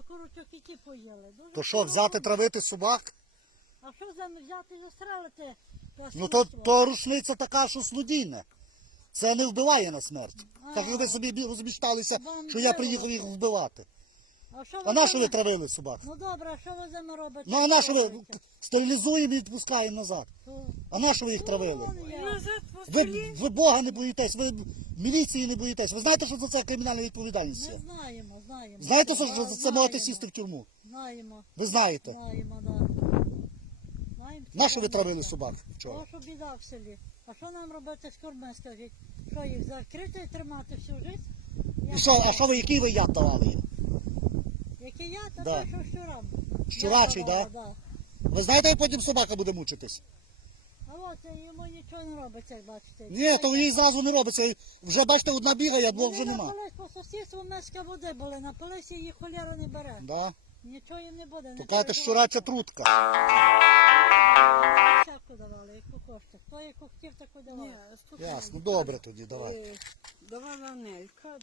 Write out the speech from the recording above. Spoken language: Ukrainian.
вчора курочок і ті поїли. Дуже То що, взяти травити собак? А що за взяти і застрелити? Ну то, то рушниця така, що слудійна. Це не вбиває на смерть. А. Так як ви собі бі- розміщалися, Вам що я треба. приїхав їх вбивати. А що А на що ви за- травили собак? Ну добре, а що ви за мною робите? Ну а на що ви стерилізуємо і відпускаємо назад? То- А на що ви їх травили? Назад по Ви, столі. ви Бога не боїтесь, ви міліції не боїтесь. Ви знаєте, що за це кримінальна відповідальність? Ми є? знаємо, знаємо. Знаєте, що за це знаємо. можете сісти в тюрму? Знаємо, Ви знаєте. знаємо, да. Знаємо, На що ви травили собак вчора? А що біда в селі? А що нам робити з кормами, скажіть? Що їх закрити і тримати всю життя? І що, а що ви, який ви яд давали їм? Який я, та Да. той, що щурам. Щурачий, Я давала, да? Ви знаєте, як потім собака буде мучитись? А от йому нічого не робиться, як бачите. Ні, то їй зразу не робиться. Вже бачите, одна бігає, а двох вже нема. напились по сусідству меска води були, напилися і їх холєра не бере. Да? Нічого їм не буде. То кажете, щурача трутка. Чапку давали, яку хочете. Хто яку хотів, таку давали. Ні, Ясно, добре тоді, давай. е, Давала Нелька,